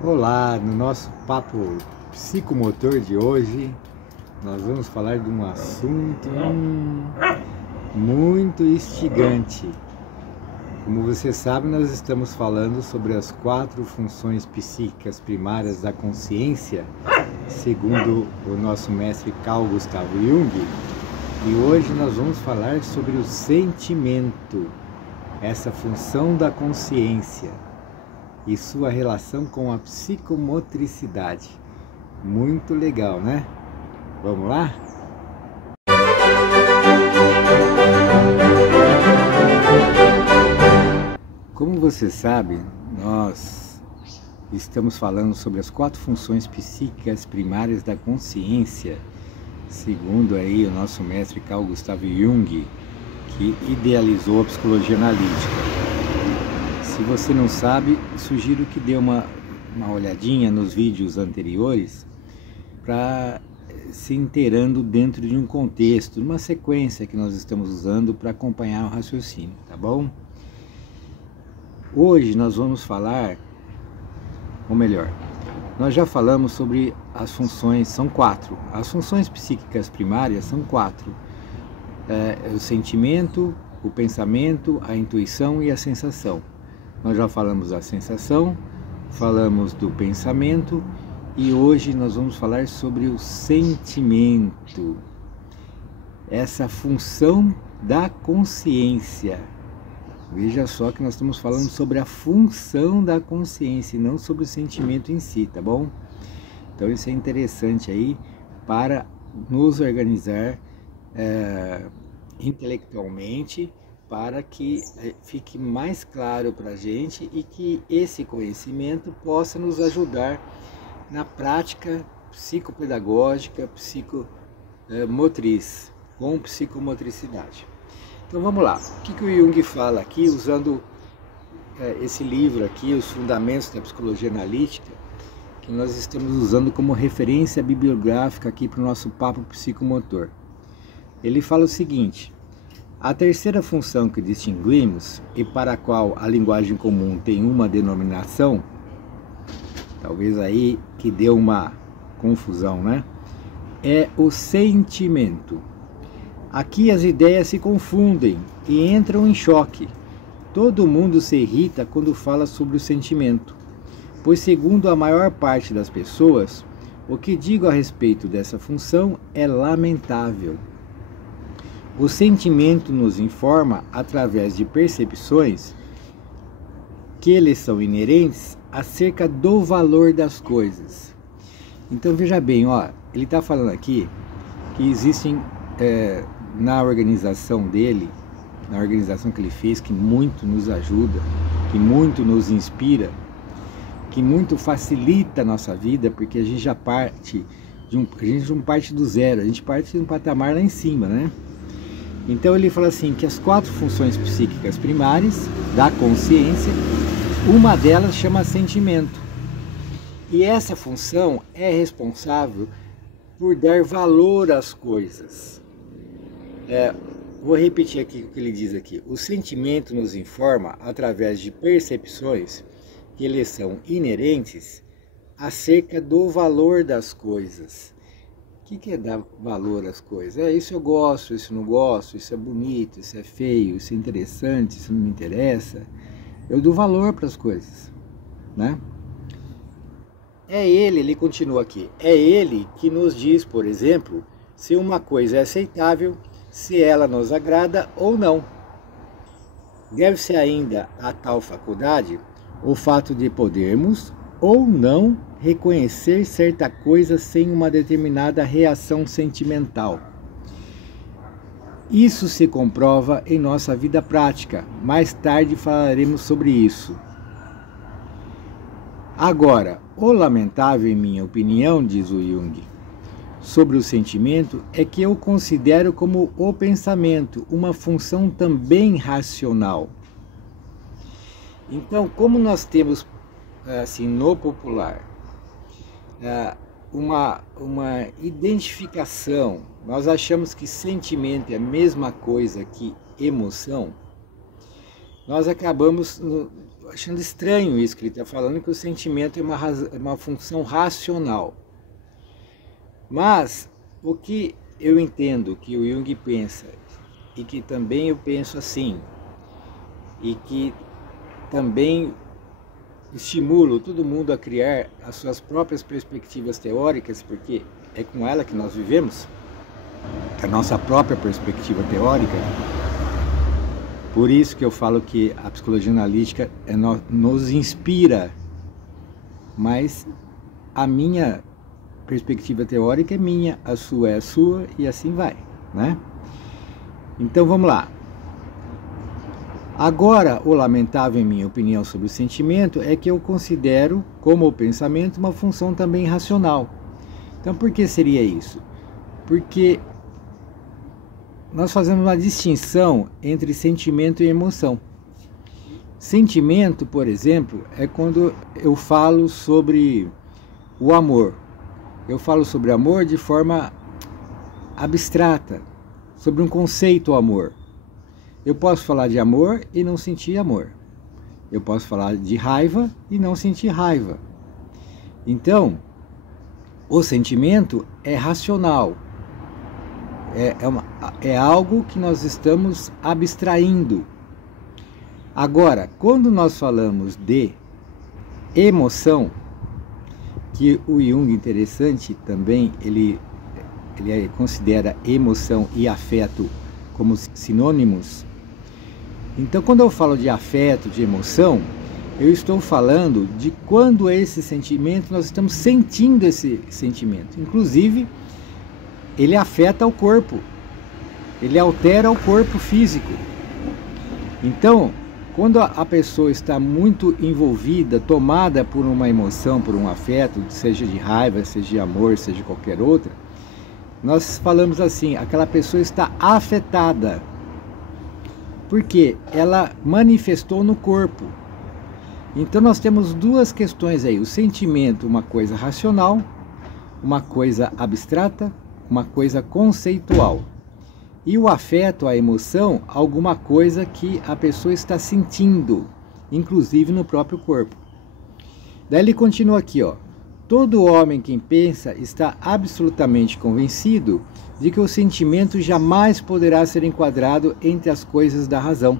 Olá, no nosso papo psicomotor de hoje, nós vamos falar de um assunto muito instigante. Como você sabe, nós estamos falando sobre as 4 funções psíquicas primárias da consciência, segundo o nosso mestre Carl Gustav Jung, e hoje nós vamos falar sobre o sentimento, essa função da consciência e sua relação com a psicomotricidade. Muito legal, né? Vamos lá? Como você sabe, nós estamos falando sobre as 4 funções psíquicas primárias da consciência, segundo aí o nosso mestre Carl Gustav Jung, que idealizou a psicologia analítica. Se você não sabe, sugiro que dê uma olhadinha nos vídeos anteriores para se inteirando dentro de um contexto, uma sequência que nós estamos usando para acompanhar o raciocínio, tá bom? Hoje nós vamos falar, ou melhor, nós já falamos sobre as funções, são 4. As funções psíquicas primárias são 4. O sentimento, o pensamento, a intuição e a sensação. Nós já falamos da sensação, falamos do pensamento e hoje nós vamos falar sobre o sentimento, essa função da consciência. Veja só que nós estamos falando sobre a função da consciência e não sobre o sentimento em si, tá bom? Então isso é interessante aí para nos organizar intelectualmente, para que fique mais claro para a gente e que esse conhecimento possa nos ajudar na prática psicopedagógica, psicomotriz, com psicomotricidade. Então vamos lá, o que o Jung fala aqui, usando esse livro aqui, Os Fundamentos da Psicologia Analítica, que nós estamos usando como referência bibliográfica aqui para o nosso papo psicomotor. Ele fala o seguinte: a terceira função que distinguimos e para a qual a linguagem comum tem uma denominação, talvez aí que deu uma confusão, né? É o sentimento. Aqui as ideias se confundem e entram em choque. Todo mundo se irrita quando fala sobre o sentimento, pois segundo a maior parte das pessoas, o que digo a respeito dessa função é lamentável. O sentimento nos informa, através de percepções que lhes são inerentes, acerca do valor das coisas. Então veja bem, ó, ele está falando aqui que existem na organização dele, na organização que ele fez, que muito nos ajuda, que muito nos inspira, que muito facilita a nossa vida, porque a gente já parte a gente não parte do zero, a gente parte de um patamar lá em cima, né? Então ele fala assim, que as 4 funções psíquicas primárias da consciência, uma delas chama sentimento. E essa função é responsável por dar valor às coisas. Vou repetir aqui o que ele diz aqui. O sentimento nos informa, através de percepções que lhes são inerentes, acerca do valor das coisas. O que é dar valor às coisas? Isso eu gosto, isso eu não gosto, isso é bonito, isso é feio, isso é interessante, isso não me interessa. Eu dou valor para as coisas, né? Ele continua aqui, é ele que nos diz, por exemplo, se uma coisa é aceitável, se ela nos agrada ou não. Deve-se ainda a tal faculdade o fato de podermos ou não reconhecer certa coisa sem uma determinada reação sentimental. Isso se comprova em nossa vida prática. Mais tarde falaremos sobre isso. Agora, o lamentável, em minha opinião, diz o Jung, sobre o sentimento, é que eu considero como o pensamento uma função também racional. Então, como nós temos, assim, no popular, uma identificação, nós achamos que sentimento é a mesma coisa que emoção, nós acabamos achando estranho isso que ele está falando, que o sentimento é uma função racional. Mas o que eu entendo que o Jung pensa, e que também eu penso assim, e que também estimulo todo mundo a criar as suas próprias perspectivas teóricas, porque é com ela que nós vivemos, a nossa própria perspectiva teórica. Por isso que eu falo que a psicologia analítica nos inspira, mas a minha perspectiva teórica é minha, a sua é a sua, e assim vai, né? Então vamos lá. Agora, o lamentável, em minha opinião, sobre o sentimento é que eu considero, como o pensamento, uma função também racional. Então, por que seria isso? Porque nós fazemos uma distinção entre sentimento e emoção. Sentimento, por exemplo, é quando eu falo sobre o amor. Eu falo sobre amor de forma abstrata, sobre um conceito amor. Eu posso falar de amor e não sentir amor. Eu posso falar de raiva e não sentir raiva. Então, o sentimento é racional. É algo que nós estamos abstraindo. Agora, quando nós falamos de emoção, que o Jung, interessante também, ele considera emoção e afeto como sinônimos. Então, quando eu falo de afeto, de emoção, eu estou falando de quando esse sentimento, nós estamos sentindo esse sentimento. Inclusive, ele afeta o corpo, ele altera o corpo físico. Então, quando a pessoa está muito envolvida, tomada por uma emoção, por um afeto, seja de raiva, seja de amor, seja de qualquer outra, nós falamos assim, aquela pessoa está afetada, porque ela manifestou no corpo. Então nós temos duas questões aí, o sentimento, uma coisa racional, uma coisa abstrata, uma coisa conceitual. E o afeto, a emoção, alguma coisa que a pessoa está sentindo, inclusive no próprio corpo. Daí ele continua aqui, ó. Todo homem que pensa está absolutamente convencido de que o sentimento jamais poderá ser enquadrado entre as coisas da razão.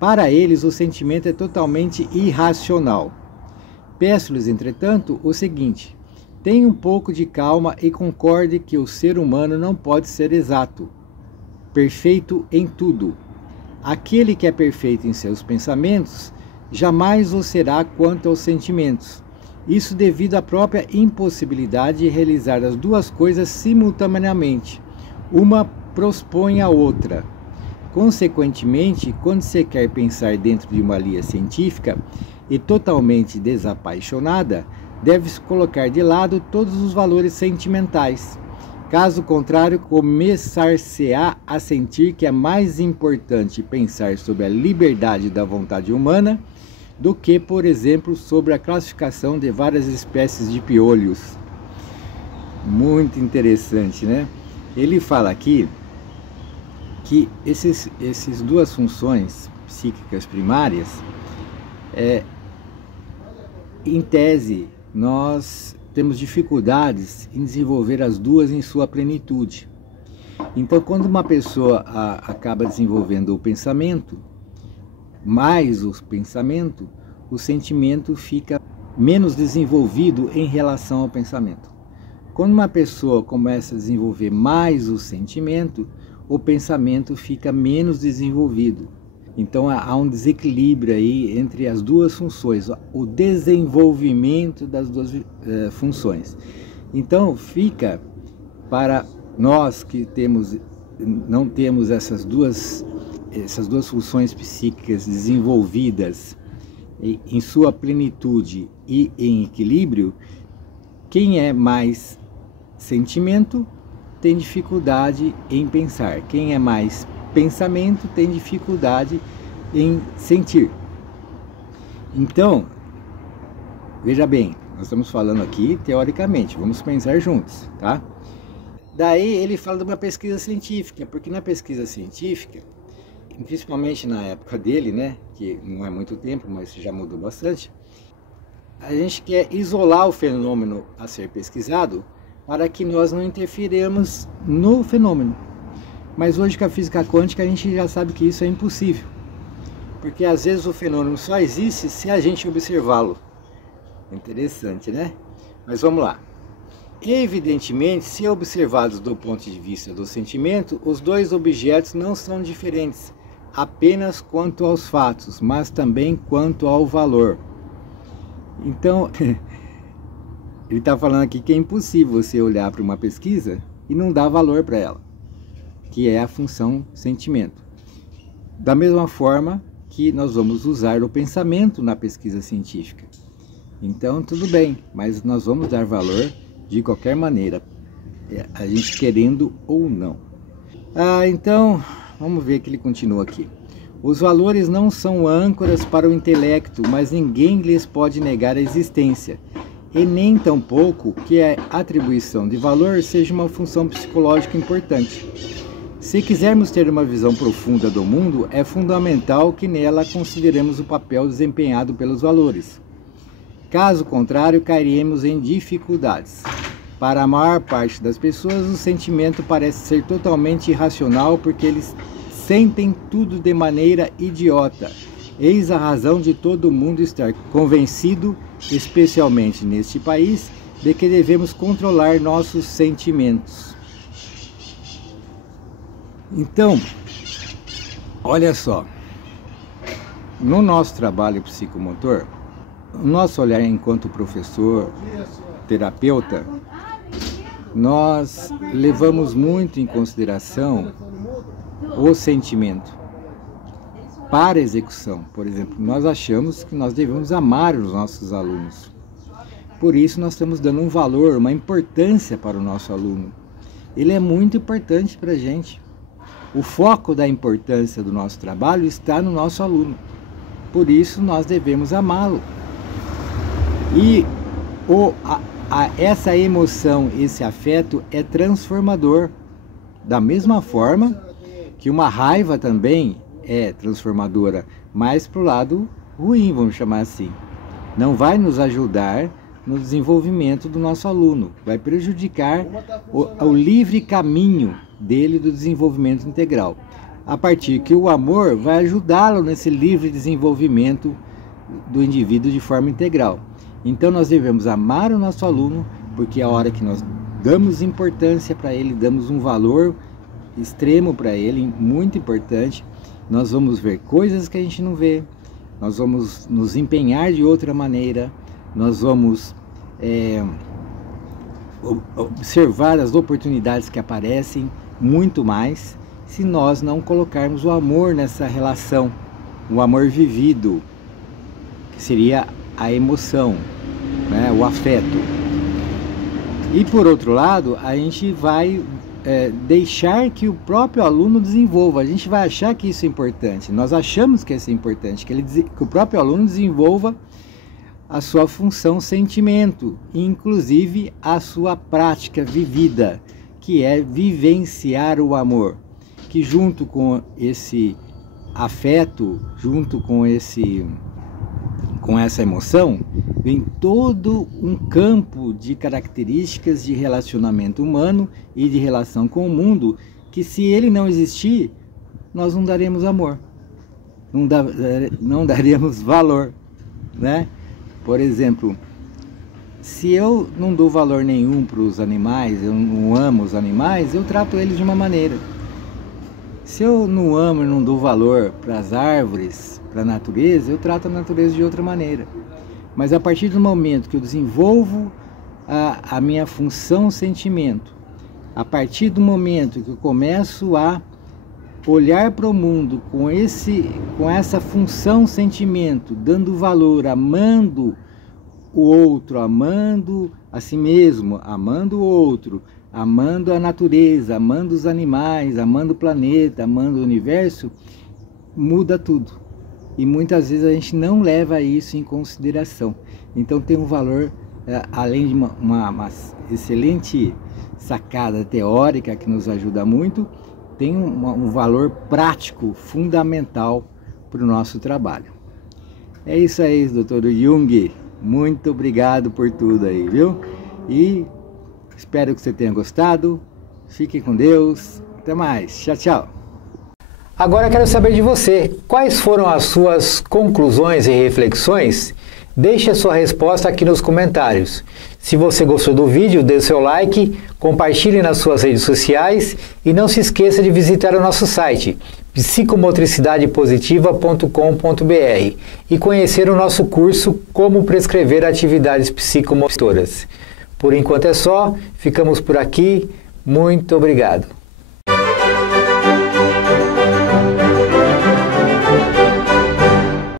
Para eles, o sentimento é totalmente irracional. Peço-lhes, entretanto, o seguinte: tenha um pouco de calma e concorde que o ser humano não pode ser exato, perfeito em tudo. Aquele que é perfeito em seus pensamentos jamais o será quanto aos sentimentos. Isso devido à própria impossibilidade de realizar as duas coisas simultaneamente. Uma propõe a outra. Consequentemente, quando se quer pensar dentro de uma linha científica e totalmente desapaixonada, deve-se colocar de lado todos os valores sentimentais. Caso contrário, começar-se-á a sentir que é mais importante pensar sobre a liberdade da vontade humana do que, por exemplo, sobre a classificação de várias espécies de piolhos. Muito interessante, né? Ele fala aqui que essas duas funções psíquicas primárias, em tese, nós temos dificuldades em desenvolver as duas em sua plenitude. Então, quando uma pessoa acaba desenvolvendo o pensamento, mais o pensamento, o sentimento fica menos desenvolvido em relação ao pensamento. Quando uma pessoa começa a desenvolver mais o sentimento, o pensamento fica menos desenvolvido. Então há um desequilíbrio aí entre as duas funções, o desenvolvimento das duas funções. Então fica para nós que não temos essas duas funções psíquicas desenvolvidas em sua plenitude e em equilíbrio, quem é mais sentimento tem dificuldade em pensar, quem é mais pensamento tem dificuldade em sentir. Então, veja bem, nós estamos falando aqui teoricamente, vamos pensar juntos, tá? Daí ele fala de uma pesquisa científica, porque na pesquisa científica principalmente na época dele, né, que não é muito tempo, mas já mudou bastante, a gente quer isolar o fenômeno a ser pesquisado para que nós não interferirmos no fenômeno. Mas hoje com a física quântica a gente já sabe que isso é impossível, porque às vezes o fenômeno só existe se a gente observá-lo. Interessante, né? Mas vamos lá. Evidentemente, se observados do ponto de vista do sentimento, os dois objetos não são diferentes apenas quanto aos fatos, mas também quanto ao valor. Então, ele está falando aqui que é impossível você olhar para uma pesquisa e não dar valor para ela, que é a função sentimento. Da mesma forma que nós vamos usar o pensamento na pesquisa científica. Então, tudo bem, mas nós vamos dar valor de qualquer maneira, a gente querendo ou não. Então, vamos ver que ele continua aqui. Os valores não são âncoras para o intelecto, mas ninguém lhes pode negar a existência, e nem tampouco que a atribuição de valor seja uma função psicológica importante. Se quisermos ter uma visão profunda do mundo, é fundamental que nela consideremos o papel desempenhado pelos valores. Caso contrário, cairíamos em dificuldades. Para a maior parte das pessoas, o sentimento parece ser totalmente irracional porque eles sentem tudo de maneira idiota. Eis a razão de todo mundo estar convencido, especialmente neste país, de que devemos controlar nossos sentimentos. Então, olha só, no nosso trabalho psicomotor, o nosso olhar enquanto professor, terapeuta, nós levamos muito em consideração o sentimento para a execução. Por exemplo, nós achamos que nós devemos amar os nossos alunos. Por isso nós estamos dando um valor, uma importância para o nosso aluno. Ele é muito importante para a gente. O foco da importância do nosso trabalho está no nosso aluno. Por isso nós devemos amá-lo. E essa emoção, esse afeto é transformador. Da mesma forma que uma raiva também é transformadora, mas para o lado ruim, vamos chamar assim. Não vai nos ajudar no desenvolvimento do nosso aluno, vai prejudicar o livre caminho dele do desenvolvimento integral. A partir que o amor vai ajudá-lo nesse livre desenvolvimento do indivíduo de forma integral. Então nós devemos amar o nosso aluno, porque a hora que nós damos importância para ele, damos um valor extremo para ele, muito importante, nós vamos ver coisas que a gente não vê, nós vamos nos empenhar de outra maneira, nós vamos observar as oportunidades que aparecem muito mais, se nós não colocarmos o amor nessa relação, o amor vivido, que seria a emoção, né, o afeto. E por outro lado, a gente vai deixar que o próprio aluno desenvolva. A gente vai achar que isso é importante. Nós achamos que isso é importante, que o próprio aluno desenvolva a sua função sentimento, inclusive a sua prática vivida, que é vivenciar o amor, que junto com esse afeto, junto com essa emoção, vem todo um campo de características de relacionamento humano e de relação com o mundo, que se ele não existir, nós não daremos amor, não daremos valor, né? Por exemplo, se eu não dou valor nenhum para os animais, eu não amo os animais, eu trato eles de uma maneira. Se eu não amo e não dou valor para as árvores, para a natureza, eu trato a natureza de outra maneira. Mas a partir do momento que eu desenvolvo a minha função sentimento, a partir do momento que eu começo a olhar para o mundo com essa função sentimento, dando valor, amando o outro, amando a si mesmo, amando o outro, amando a natureza, amando os animais, amando o planeta, amando o universo, muda tudo. E muitas vezes a gente não leva isso em consideração. Então tem um valor, além de uma excelente sacada teórica que nos ajuda muito, tem um valor prático fundamental para o nosso trabalho. É isso aí, Dr. Jung. Muito obrigado por tudo aí, viu? E espero que você tenha gostado. Fique com Deus. Até mais. Tchau, tchau. Agora eu quero saber de você. Quais foram as suas conclusões e reflexões? Deixe a sua resposta aqui nos comentários. Se você gostou do vídeo, dê o seu like, compartilhe nas suas redes sociais e não se esqueça de visitar o nosso site psicomotricidadepositiva.com.br e conhecer o nosso curso Como Prescrever Atividades Psicomotoras. Por enquanto é só, ficamos por aqui. Muito obrigado.